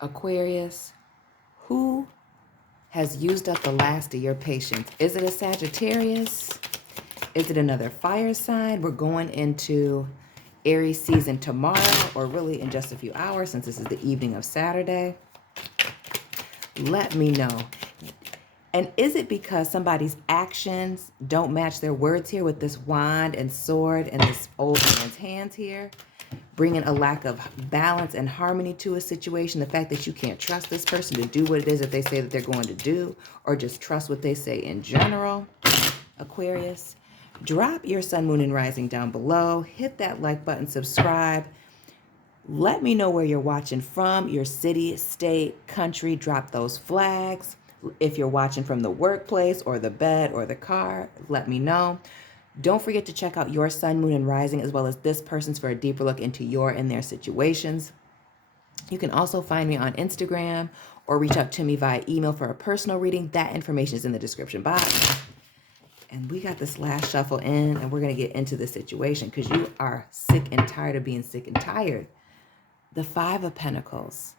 Aquarius, who has used up the last of your patience? Is it a Sagittarius? Is it another fire sign? We're going into Aries season tomorrow, or really in just a few hours, since this is the evening of Saturday. Let me know. And is it because somebody's actions don't match their words here with this wand and sword and this old man's hands here? Bringing a lack of balance and harmony to a situation. The fact that you can't trust this person to do what it is that they say that they're going to do, or just trust what they say in general. Aquarius, drop your sun, moon, and rising down below. Hit that like button, subscribe. Let me know where you're watching from, your city, state, country. Drop those flags. If you're watching from the workplace or the bed or the car, let me know. Don't forget to check out your sun, moon, and rising, as well as this person's, for a deeper look into your and their situations. You can also find me on Instagram or reach out to me via email for a personal reading. That information is in the description box. And we got this last shuffle in, and we're going to get into the situation because you are sick and tired of being sick and tired. The Five of Pentacles.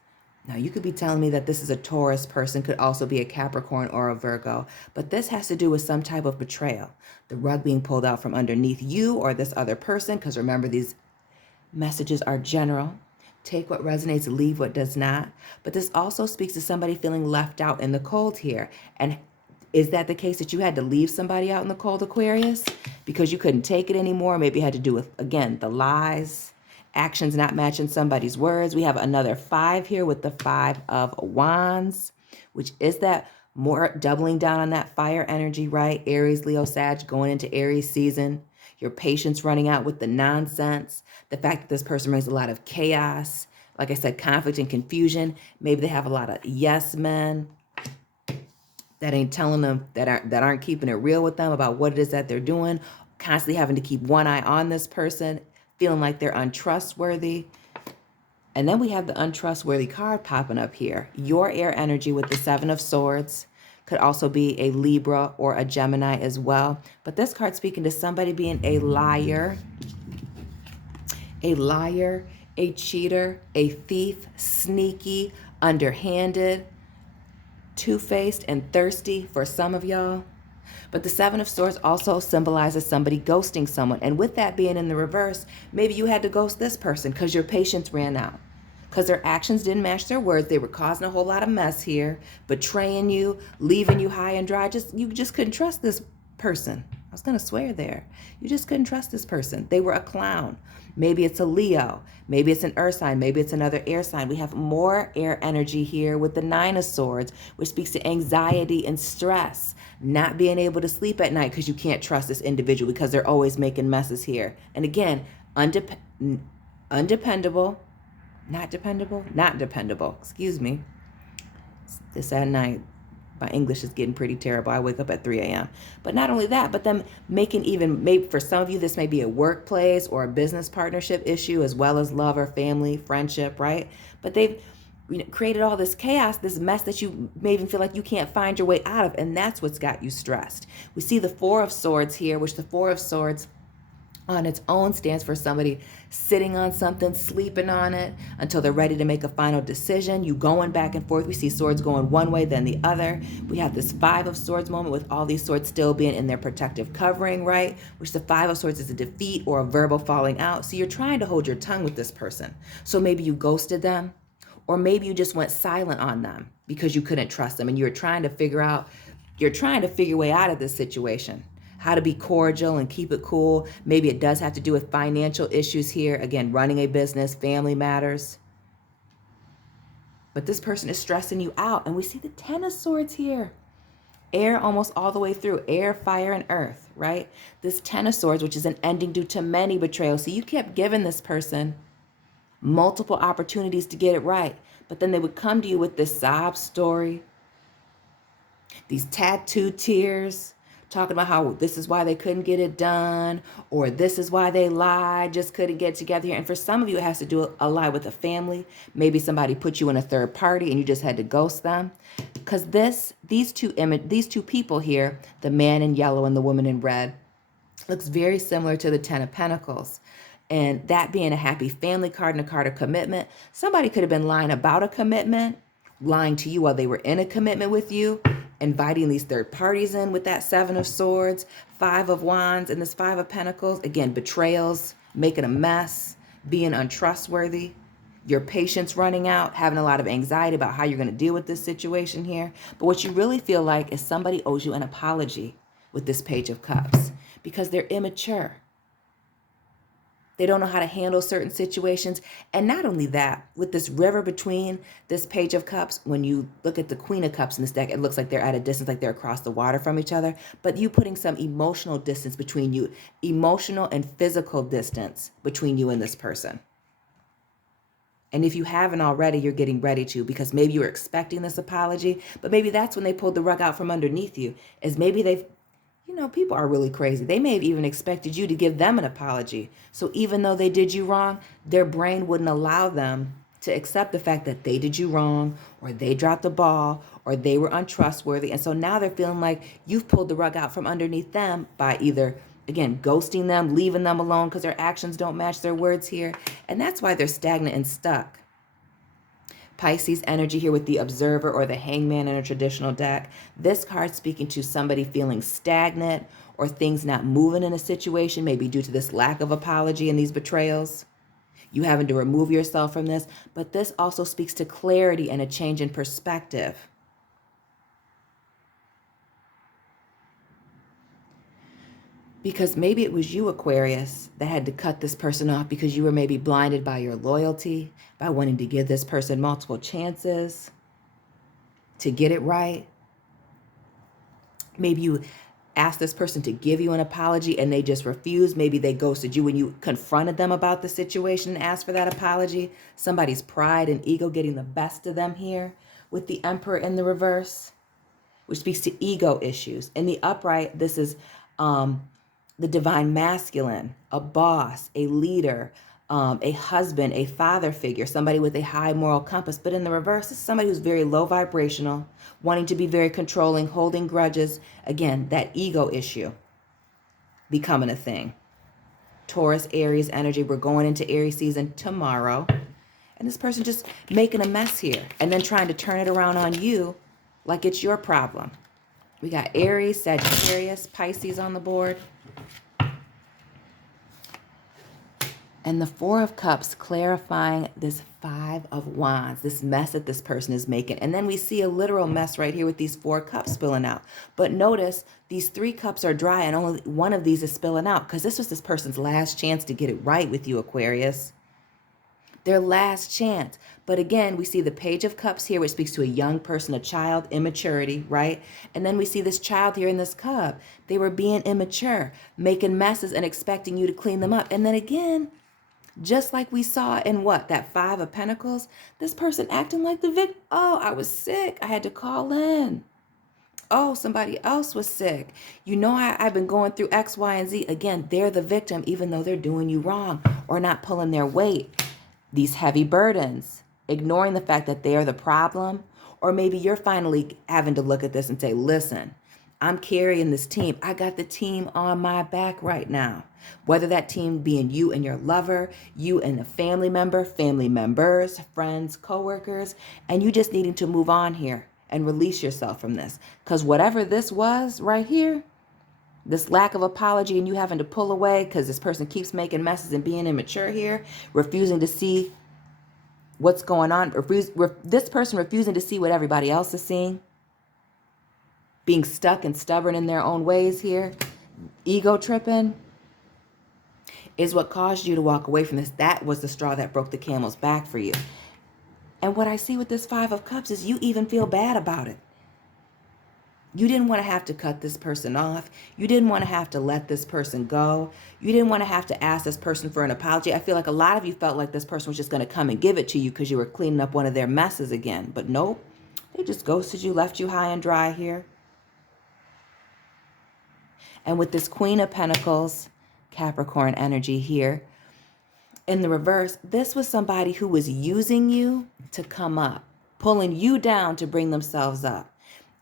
Now, you could be telling me that this is a Taurus person, could also be a Capricorn or a Virgo, but this has to do with some type of betrayal. The rug being pulled out from underneath you or this other person, because remember, these messages are general. Take what resonates, leave what does not. But this also speaks to somebody feeling left out in the cold here. And is that the case, that you had to leave somebody out in the cold, Aquarius, because you couldn't take it anymore? Maybe it had to do with, again, the lies, actions not matching somebody's words. We have another 5 here with the 5 of Wands, which is that more doubling down on that fire energy, right? Aries, Leo, Sag, going into Aries season. Your patience running out with the nonsense. The fact that this person brings a lot of chaos. Like I said, conflict and confusion. Maybe they have a lot of yes men that ain't telling them, that aren't keeping it real with them about what it is that they're doing. Constantly having to keep one eye on this person, feeling like they're untrustworthy. And then we have the untrustworthy card popping up here. Your air energy with the 7 of Swords. Could also be a Libra or a Gemini as well. But this card speaking to somebody being a liar, a cheater, a thief, sneaky, underhanded, two-faced, and thirsty for some of y'all. But the 7 of Swords also symbolizes somebody ghosting someone. And with that being in the reverse, maybe you had to ghost this person because your patience ran out. Because their actions didn't match their words. They were causing a whole lot of mess here. Betraying you, leaving you high and dry. You just couldn't trust this person. I was going to swear there. You just couldn't trust this person. They were a clown. Maybe it's a Leo. Maybe it's an earth sign. Maybe it's another air sign. We have more air energy here with the 9 of Swords, which speaks to anxiety and stress. Not being able to sleep at night because you can't trust this individual because they're always making messes here. And again, undependable. Not dependable. Excuse me. This at night. My English is getting pretty terrible. I wake up at 3 a.m. But not only that, but them making maybe for some of you, this may be a workplace or a business partnership issue, as well as love or family, friendship, right? But they've created all this chaos, this mess that you may even feel like you can't find your way out of. And that's what's got you stressed. We see the 4 of Swords here, which the 4 of Swords on its own stands for somebody sitting on something, sleeping on it until they're ready to make a final decision. You going back and forth. We see swords going one way, then the other. We have this 5 of Swords moment with all these swords still being in their protective covering, right? Which the 5 of Swords is a defeat or a verbal falling out. So you're trying to hold your tongue with this person. So maybe you ghosted them, or maybe you just went silent on them because you couldn't trust them and you're trying to figure your way out of this situation. How to be cordial and keep it cool. Maybe it does have to do with financial issues here. Again, running a business, family matters. But this person is stressing you out. And we see the 10 of Swords here. Air almost all the way through. Air, fire, and earth, right? This 10 of Swords, which is an ending due to many betrayals. So you kept giving this person multiple opportunities to get it right. But then they would come to you with this sob story. These tattooed tears. Talking about how this is why they couldn't get it done, or this is why they lied, just couldn't get together here. And for some of you, it has to do a lie with a family. Maybe somebody put you in a third party and you just had to ghost them. Because these two people here, the man in yellow and the woman in red, looks very similar to the 10 of Pentacles. And that being a happy family card and a card of commitment, somebody could have been lying about a commitment, lying to you while they were in a commitment with you, inviting these third parties in with that Seven of Swords, Five of Wands, and this Five of Pentacles. Again, betrayals, making a mess, being untrustworthy, your patience running out, having a lot of anxiety about how you're going to deal with this situation here. But what you really feel like is somebody owes you an apology with this Page of Cups because they're immature. They don't know how to handle certain situations. And not only that, with this river between this Page of Cups, when you look at the Queen of Cups in this deck, it looks like they're at a distance, like they're across the water from each other. But you putting some emotional distance between you, emotional and physical distance between you and this person. And if you haven't already, you're getting ready to, because maybe you were expecting this apology, but maybe that's when they pulled the rug out from underneath you, is maybe they've, people are really crazy. They may have even expected you to give them an apology. So even though they did you wrong, their brain wouldn't allow them to accept the fact that they did you wrong, or they dropped the ball, or they were untrustworthy. And so now they're feeling like you've pulled the rug out from underneath them by either, again, ghosting them, leaving them alone because their actions don't match their words here. And that's why they're stagnant and stuck. Pisces energy here with the Observer or the Hangman in a traditional deck. This card speaking to somebody feeling stagnant or things not moving in a situation, maybe due to this lack of apology and these betrayals. You having to remove yourself from this. But this also speaks to clarity and a change in perspective. Because maybe it was you, Aquarius, that had to cut this person off because you were maybe blinded by your loyalty, by wanting to give this person multiple chances to get it right. Maybe you asked this person to give you an apology and they just refused. Maybe they ghosted you when you confronted them about the situation and asked for that apology. Somebody's pride and ego getting the best of them here with the Emperor in the reverse, which speaks to ego issues. In the upright, this is the divine masculine, a boss, a leader, a husband, a father figure, somebody with a high moral compass. But in the reverse, this is somebody who's very low vibrational, wanting to be very controlling, holding grudges. Again, that ego issue becoming a thing. Taurus, Aries energy. We're going into Aries season tomorrow. And this person just making a mess here and then trying to turn it around on you like it's your problem. We got Aries, Sagittarius, Pisces on the board. And the Four of Cups clarifying this Five of Wands, this mess that this person is making. And then we see a literal mess right here with these 4 cups spilling out. But notice these 3 cups are dry and only one of these is spilling out because this was this person's last chance to get it right with you, Aquarius. Their last chance. But again, we see the Page of Cups here, which speaks to a young person, a child, immaturity, right? And then we see this child here in this cup. They were being immature, making messes and expecting you to clean them up. And then again, just like we saw in that Five of Pentacles, this person acting like the victim. Oh, I was sick. I had to call in. Oh, somebody else was sick. I've been going through X, Y, and Z. Again, they're the victim, even though they're doing you wrong or not pulling their weight. These heavy burdens, ignoring the fact that they are the problem. Or maybe you're finally having to look at this and say, listen, I'm carrying this team. I got the team on my back right now. Whether that team being you and your lover, you and a family member, family members, friends, coworkers, and you just needing to move on here and release yourself from this. Because whatever this was right here, this lack of apology and you having to pull away because this person keeps making messes and being immature here, refusing to see what's going on, this person refusing to see what everybody else is seeing, being stuck and stubborn in their own ways here, ego tripping, is what caused you to walk away from this. That was the straw that broke the camel's back for you. And what I see with this Five of Cups is you even feel bad about it. You didn't want to have to cut this person off. You didn't want to have to let this person go. You didn't want to have to ask this person for an apology. I feel like a lot of you felt like this person was just going to come and give it to you because you were cleaning up one of their messes again. But nope, they just ghosted you, left you high and dry here. And with this Queen of Pentacles, Capricorn energy here, in the reverse, this was somebody who was using you to come up, pulling you down to bring themselves up.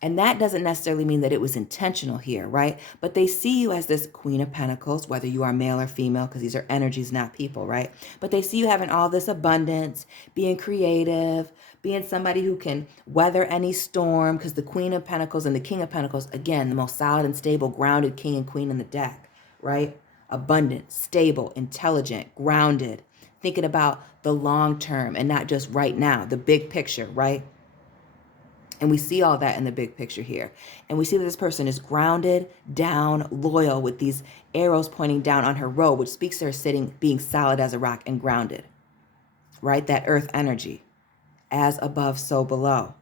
And that doesn't necessarily mean that it was intentional here, right? But they see you as this Queen of Pentacles, whether you are male or female, because these are energies, not people, right? But they see you having all this abundance, being creative, being somebody who can weather any storm, because the Queen of Pentacles and the King of Pentacles, again, the most solid and stable, grounded king and queen in the deck, right? Abundant, stable, intelligent, grounded, thinking about the long term and not just right now, the big picture, right? And we see all that in the big picture here. And we see that this person is grounded, down, loyal, with these arrows pointing down on her robe, which speaks to her sitting, being solid as a rock and grounded, right? That earth energy, as above, so below.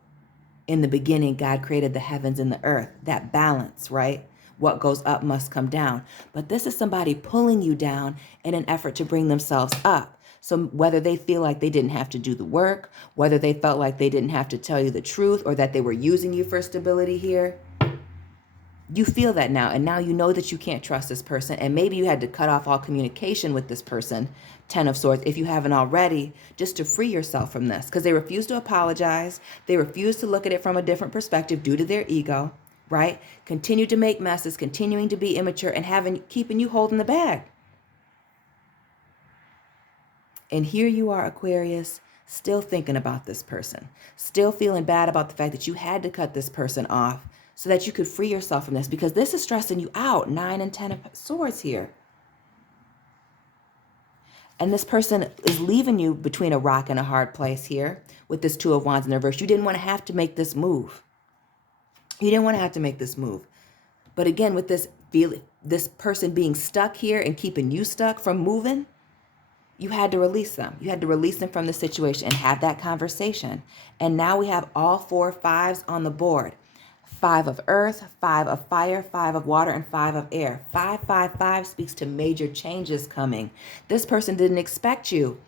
In the beginning, God created the heavens and the earth, that balance, right? What goes up must come down. But this is somebody pulling you down in an effort to bring themselves up. So whether they feel like they didn't have to do the work, whether they felt like they didn't have to tell you the truth, or that they were using you for stability here, you feel that now. And now you know that you can't trust this person. And maybe you had to cut off all communication with this person, Ten of Swords, if you haven't already, just to free yourself from this. Because they refuse to apologize. They refuse to look at it from a different perspective due to their ego, right? Continue to make messes, continuing to be immature, and keeping you holding the bag. And here you are, Aquarius, still thinking about this person, still feeling bad about the fact that you had to cut this person off so that you could free yourself from this, because this is stressing you out. 9 and 10 of Swords here. And this person is leaving you between a rock and a hard place here with this Two of Wands in reverse. You didn't want to have to make this move. You didn't want to have to make this move. But again, with this person being stuck here and keeping you stuck from moving, you had to release them. You had to release them from the situation and have that conversation. And now we have all 4 fives on the board. 5 of earth, 5 of fire, 5 of water, and 5 of air. 5, 5, 5 speaks to major changes coming. This person didn't expect you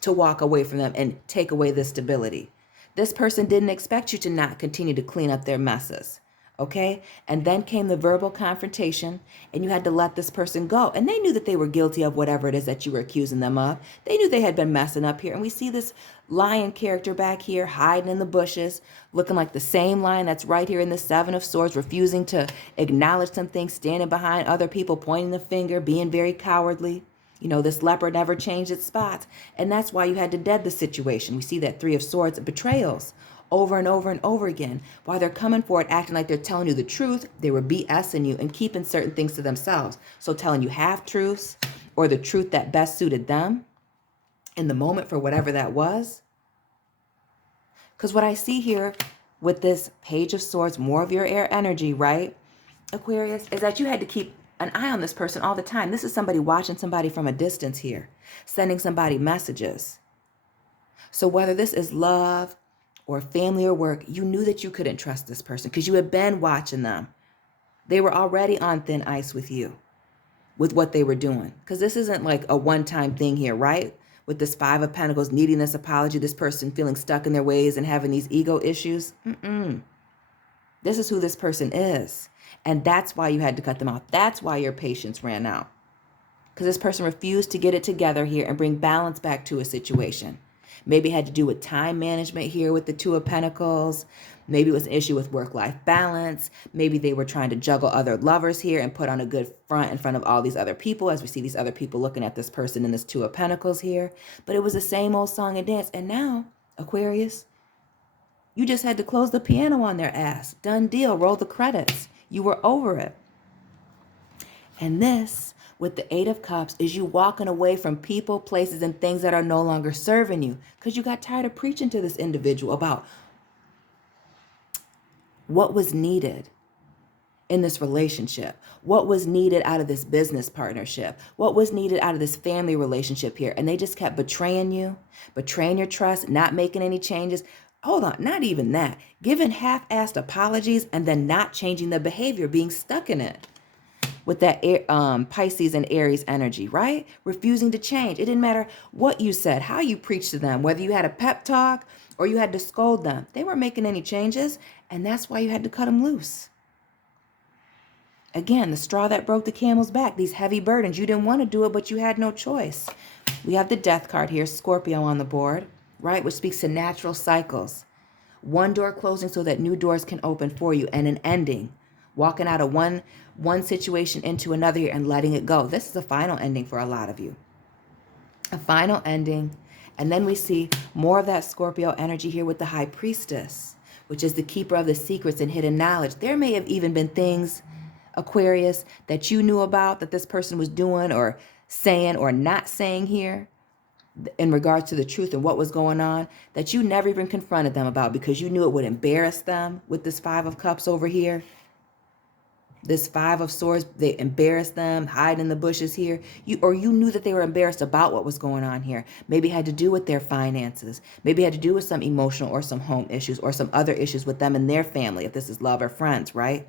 to walk away from them and take away the stability. This person didn't expect you to not continue to clean up their messes. Okay? And then came the verbal confrontation, and you had to let this person go. And they knew that they were guilty of whatever it is that you were accusing them of. They knew they had been messing up here. And we see this lion character back here hiding in the bushes, looking like the same lion that's right here in the 7 of Swords, refusing to acknowledge some things, standing behind other people, pointing the finger, being very cowardly. You know, this leopard never changed its spots. And that's why you had to dead the situation. We see that 3 of Swords, betrayals, over and over and over again. While they're coming for it, acting like they're telling you the truth, they were BSing you and keeping certain things to themselves. So telling you half-truths or the truth that best suited them in the moment for whatever that was. Because what I see here with this Page of Swords, more of your air energy, right, Aquarius, is that you had to keep an eye on this person all the time. This is somebody watching somebody from a distance here, sending somebody messages. So whether this is love or family or work, you knew that you couldn't trust this person because you had been watching them. They were already on thin ice with you, with what they were doing. Because this isn't like a one-time thing here, right? With this 5 of Pentacles needing this apology, this person feeling stuck in their ways and having these ego issues. This is who this person is. And that's why you had to cut them off. That's why your patience ran out. Because this person refused to get it together here and bring balance back to a situation. Maybe it had to do with time management here with the 2 of Pentacles. Maybe it was an issue with work-life balance. Maybe they were trying to juggle other lovers here and put on a good front in front of all these other people, as we see these other people looking at this person in this 2 of Pentacles here. But it was the same old song and dance. And now, Aquarius, you just had to close the piano on their ass. Done deal. Roll the credits. You were over it. And this, with the 8 of Cups, is you walking away from people, places, and things that are no longer serving you because you got tired of preaching to this individual about what was needed in this relationship, what was needed out of this business partnership, what was needed out of this family relationship here. And they just kept betraying you, betraying your trust, not making any changes. Hold on, not even that. Giving half-assed apologies and then not changing the behavior, being stuck in it. With that Pisces and Aries energy, right? Refusing to change. It didn't matter what you said, how you preached to them, whether you had a pep talk or you had to scold them. They weren't making any changes, and that's why you had to cut them loose. Again, the straw that broke the camel's back, these heavy burdens. You didn't want to do it, but you had no choice. We have the Death card here, Scorpio on the board, right? Which speaks to natural cycles. One door closing so that new doors can open for you, and an ending. Walking out of one situation into another here and letting it go. This is a final ending for a lot of you. A final ending. And then we see more of that Scorpio energy here with the High Priestess, which is the keeper of the secrets and hidden knowledge. There may have even been things, Aquarius, that you knew about that this person was doing or saying or not saying here in regards to the truth and what was going on, that you never even confronted them about because you knew it would embarrass them with this Five of Cups over here. This Five of Swords, they embarrassed them, hide in the bushes here. You knew that they were embarrassed about what was going on here. Maybe it had to do with their finances. Maybe it had to do with some emotional or some home issues or some other issues with them and their family, if this is love or friends, right?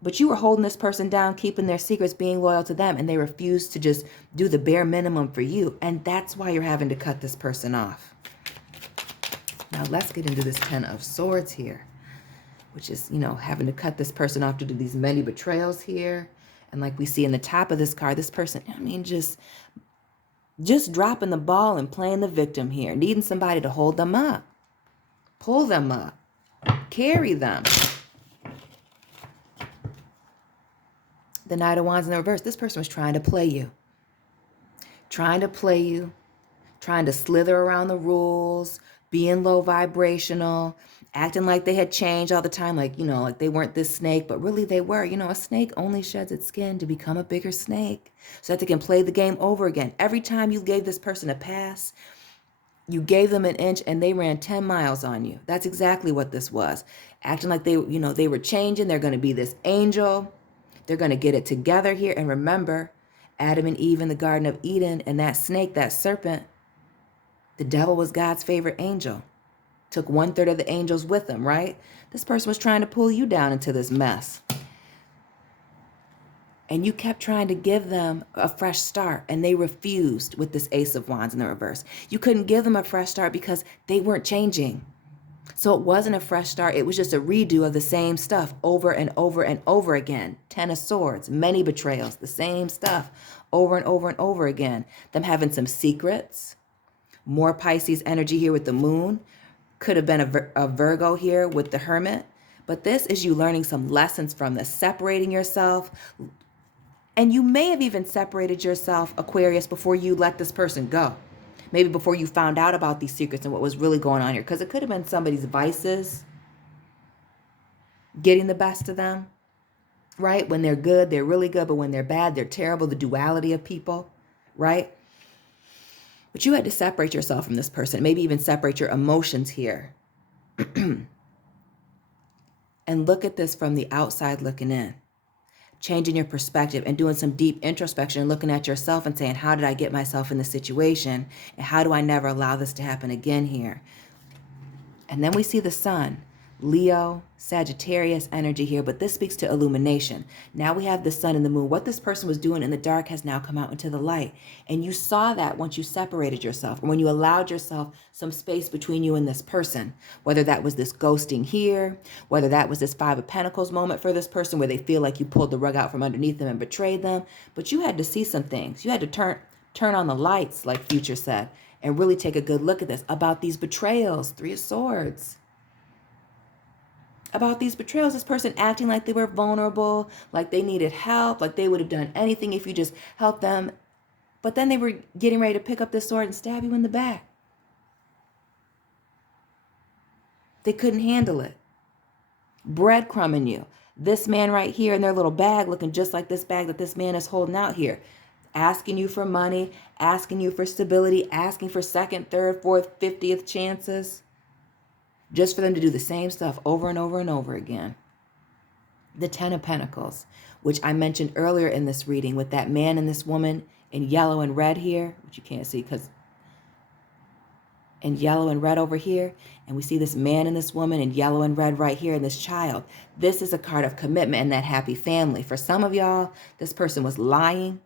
But you were holding this person down, keeping their secrets, being loyal to them, and they refused to just do the bare minimum for you. And that's why you're having to cut this person off. Now let's get into this Ten of Swords here, which is, having to cut this person off due to these many betrayals here. And like we see in the top of this card, this person, just dropping the ball and playing the victim here, needing somebody to hold them up, pull them up, carry them. The Knight of Wands in the reverse. This person was trying to play you. Trying to slither around the rules, being low vibrational, acting like they had changed all the time, like they weren't this snake, but really they were. A snake only sheds its skin to become a bigger snake so that they can play the game over again. Every time you gave this person a pass, you gave them an inch and they ran 10 miles on you. That's exactly what this was. Acting like they were changing. They're going to be this angel. They're going to get it together here. And remember, Adam and Eve in the Garden of Eden, and that snake, that serpent, the devil was God's favorite angel. Took 1/3 of the angels with him, right? This person was trying to pull you down into this mess. And you kept trying to give them a fresh start, and they refused with this Ace of Wands in the reverse. You couldn't give them a fresh start because they weren't changing. So it wasn't a fresh start. It was just a redo of the same stuff over and over and over again. Ten of Swords, many betrayals, the same stuff over and over and over again. Them having some secrets. More Pisces energy here with the moon. Could have been a Virgo here with the Hermit. But this is you learning some lessons from this, separating yourself. And you may have even separated yourself, Aquarius, before you let this person go. Maybe before you found out about these secrets and what was really going on here. Because it could have been somebody's vices getting the best of them, right? When they're good, they're really good. But when they're bad, they're terrible. The duality of people, right? But you had to separate yourself from this person. Maybe even separate your emotions here. And look at this from the outside looking in. Changing your perspective and doing some deep introspection and looking at yourself and saying, how did I get myself in this situation? And how do I never allow this to happen again here? And then we see the sun, Leo, Sagittarius energy here, but this speaks to illumination. Now we have the sun and the moon. What this person was doing in the dark has now come out into the light. And you saw that once you separated yourself, or when you allowed yourself some space between you and this person, whether that was this ghosting here, whether that was this Five of Pentacles moment for this person where they feel like you pulled the rug out from underneath them and betrayed them. But you had to see some things. You had to turn on the lights, like Future said, and really take a good look at this about these betrayals. Three of Swords. About these betrayals, this person acting like they were vulnerable, like they needed help, like they would have done anything if you just helped them. But then they were getting ready to pick up this sword and stab you in the back. They couldn't handle it. Breadcrumbing you. This man right here in their little bag, looking just like this bag that this man is holding out here. Asking you for money, asking you for stability, asking for second, third, fourth, 50th chances. Just for them to do the same stuff over and over and over again. The Ten of Pentacles, which I mentioned earlier in this reading with that man and this woman in yellow and red here, which you can't see because in yellow and red over here. And we see this man and this woman in yellow and red right here and this child. This is a card of commitment and that happy family. For some of y'all, this person was lying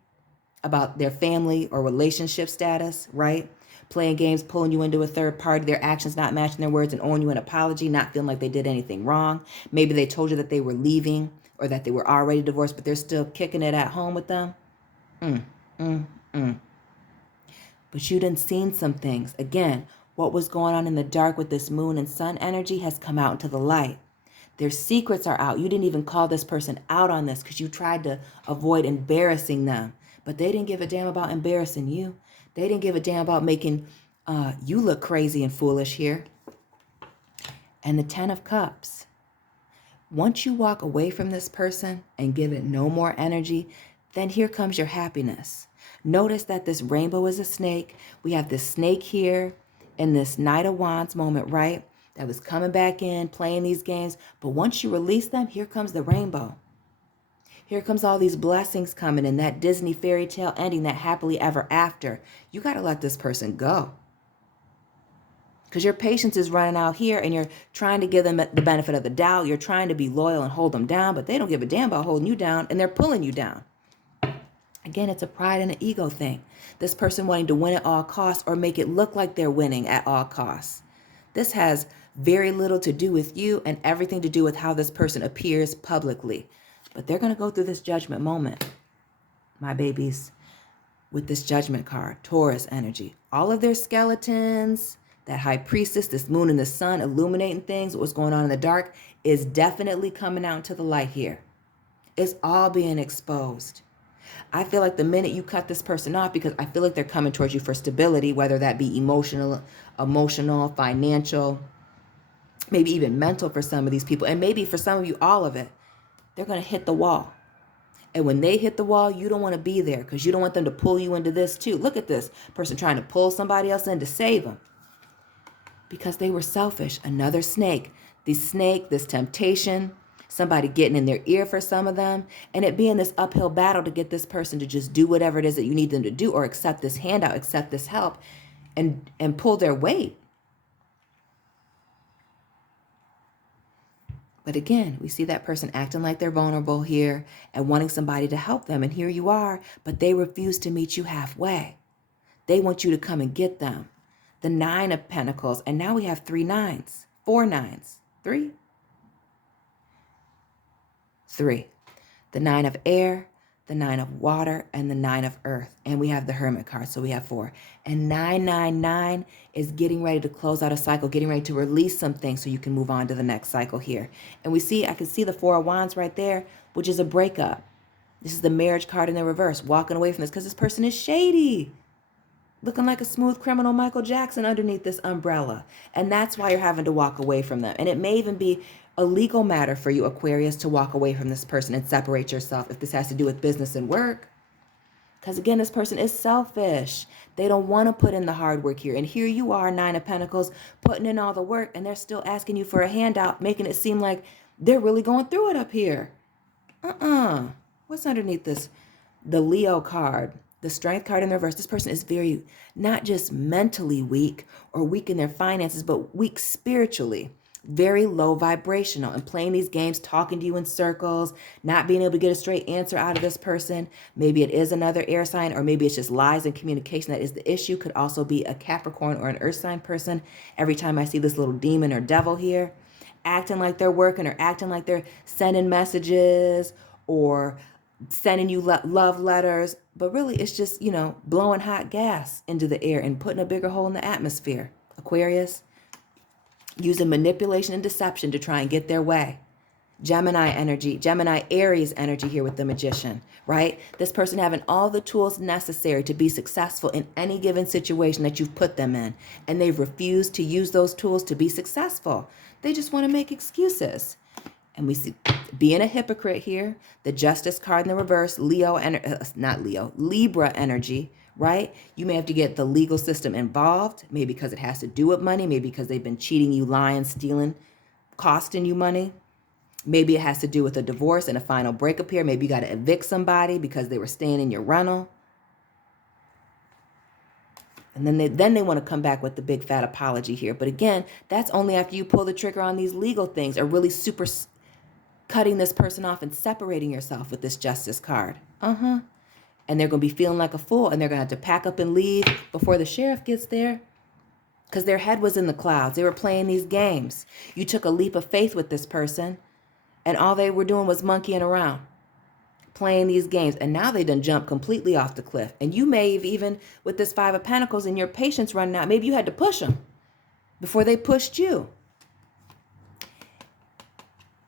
about their family or relationship status, right? Playing games, pulling you into a third party, their actions not matching their words and owing you an apology, not feeling like they did anything wrong. Maybe they told you that they were leaving or that they were already divorced, but they're still kicking it at home with them. But you done seen some things. Again, what was going on in the dark with this moon and sun energy has come out into the light. Their secrets are out. You didn't even call this person out on this because you tried to avoid embarrassing them. But they didn't give a damn about embarrassing you. They didn't give a damn about making you look crazy and foolish here. And the Ten of Cups. Once you walk away from this person and give it no more energy, then here comes your happiness. Notice that this rainbow is a snake. We have this snake here in this Knight of Wands moment, right? That was coming back in, playing these games. But once you release them, here comes the rainbow. Here comes all these blessings coming in, that Disney fairy tale ending, that happily ever after. You got to let this person go. Because your patience is running out here and you're trying to give them the benefit of the doubt. You're trying to be loyal and hold them down, but they don't give a damn about holding you down and they're pulling you down. Again, it's a pride and an ego thing. This person wanting to win at all costs or make it look like they're winning at all costs. This has very little to do with you and everything to do with how this person appears publicly. But they're going to go through this judgment moment, my babies, with this judgment card, Taurus energy. All of their skeletons, that high priestess, this moon and the sun illuminating things, what's going on in the dark, is definitely coming out into the light here. It's all being exposed. I feel like the minute you cut this person off, because I feel like they're coming towards you for stability, whether that be emotional, financial, maybe even mental for some of these people, and maybe for some of you, all of it, they're going to hit the wall. And when they hit the wall, you don't want to be there because you don't want them to pull you into this too. Look at this person trying to pull somebody else in to save them because they were selfish. Another snake, this temptation, somebody getting in their ear for some of them, and it being this uphill battle to get this person to just do whatever it is that you need them to do or accept this handout, accept this help, and pull their weight. But again, we see that person acting like they're vulnerable here and wanting somebody to help them. And here you are, but they refuse to meet you halfway. They want you to come and get them. The Nine of Pentacles. And now we have 3 nines, 4 nines, 3. The Nine of Air, the Nine of Water, and the Nine of Earth. And we have the Hermit card, so we have 4. And 999 is getting ready to close out a cycle, getting ready to release some things so you can move on to the next cycle here. And I can see the 4 of Wands right there, which is a breakup. This is the marriage card in the reverse, walking away from this because this person is shady. Looking like a smooth criminal Michael Jackson underneath this umbrella. And that's why you're having to walk away from them. And it may even be a legal matter for you, Aquarius, to walk away from this person and separate yourself if this has to do with business and work. Because again, this person is selfish. They don't want to put in the hard work here. And here you are, 9 of Pentacles, putting in all the work, and they're still asking you for a handout, making it seem like they're really going through it up here. What's underneath this? The Leo card, the Strength card in the reverse. This person is very, not just mentally weak or weak in their finances, but weak spiritually. Very low vibrational and playing these games, talking to you in circles, not being able to get a straight answer out of this person. Maybe it is another air sign, or maybe it's just lies and communication that is the issue. Could also be a Capricorn or an earth sign person. Every time I see this little demon or devil here, acting like they're working or acting like they're sending messages or sending you love letters, but really it's just, blowing hot gas into the air and putting a bigger hole in the atmosphere. Aquarius, using manipulation and deception to try and get their way. Gemini energy, Aries energy here with the Magician, right? This person having all the tools necessary to be successful in any given situation that you've put them in, and they've refused to use those tools to be successful. They just want to make excuses. And we see being a hypocrite here, the Justice card in the reverse, Libra energy, right? You may have to get the legal system involved, maybe because it has to do with money, maybe because they've been cheating you, lying, stealing, costing you money. Maybe it has to do with a divorce and a final breakup here. Maybe you got to evict somebody because they were staying in your rental. And then they want to come back with the big fat apology here. But again, that's only after you pull the trigger on these legal things or really super cutting this person off and separating yourself with this Justice card. And they're going to be feeling like a fool, and they're going to have to pack up and leave before the sheriff gets there because their head was in the clouds. They were playing these games. You took a leap of faith with this person, and all they were doing was monkeying around, playing these games. And now they done jumped completely off the cliff. And you may have even, with this 5 of Pentacles and your patience running out, maybe you had to push them. before they pushed you.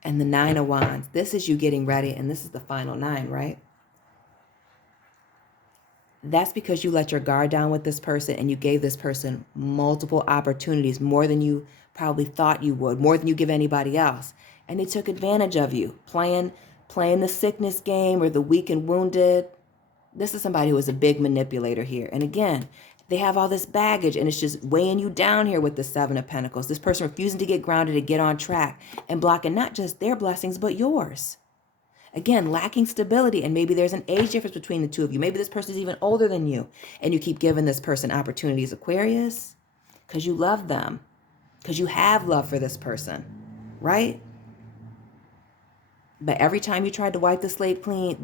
And the Nine of Wands. This is you getting ready, and this is the final 9, right? That's because you let your guard down with this person and you gave this person multiple opportunities, more than you probably thought you would, more than you give anybody else. And they took advantage of you, playing the sickness game or the weak and wounded. This is somebody who is a big manipulator here. And again, they have all this baggage and it's just weighing you down here with the Seven of Pentacles. This person refusing to get grounded, to get on track, and blocking not just their blessings, but yours. Again, lacking stability, and maybe there's an age difference between the two of you. Maybe this person is even older than you, and you keep giving this person opportunities, Aquarius, because you love them, because you have love for this person, right? But every time you tried to wipe the slate clean,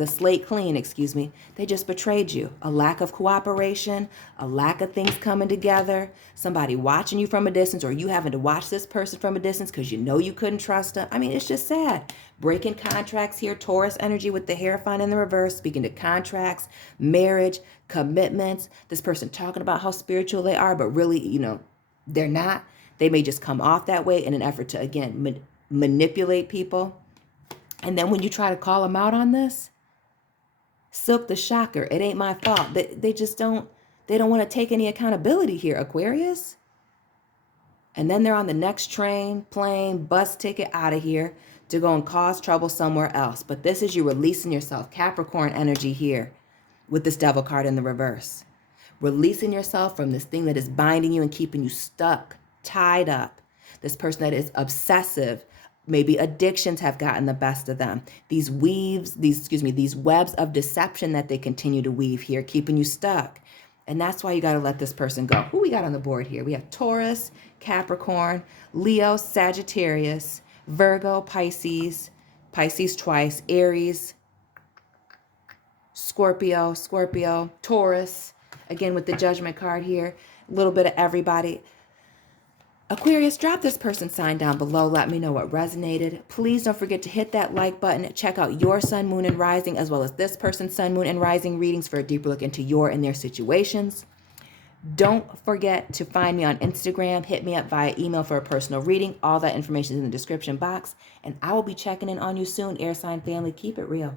they just betrayed you. A lack of cooperation, a lack of things coming together, somebody watching you from a distance, or you having to watch this person from a distance because you know you couldn't trust them. I mean, it's just sad. Breaking contracts here, Taurus energy with the Hierophant in the reverse, speaking to contracts, marriage, commitments. This person talking about how spiritual they are, but really, they're not. They may just come off that way in an effort to, again, manipulate people. And then when you try to call them out on this, silk the shocker. It ain't my fault. They just don't want to take any accountability here, Aquarius. And then they're on the next train, plane, bus ticket out of here to go and cause trouble somewhere else. But this is you releasing yourself. Capricorn energy here with this Devil card in the reverse. Releasing yourself from this thing that is binding you and keeping you stuck, tied up. This person that is obsessive. Maybe addictions have gotten the best of them. These webs of deception that they continue to weave here, keeping you stuck. And that's why you got to let this person go. Who we got on the board here? We have Taurus, Capricorn, Leo, Sagittarius, Virgo, Pisces twice, Aries, Scorpio, Taurus, again with the Judgment card here. A little bit of everybody. Aquarius, drop this person sign down below. Let me know what resonated. Please don't forget to hit that like button. Check out your sun, moon, and rising, as well as this person's sun, moon, and rising readings for a deeper look into your and their situations. Don't forget to find me on Instagram. Hit me up via email for a personal reading. All that information is in the description box. And I will be checking in on you soon, air sign family. Keep it real.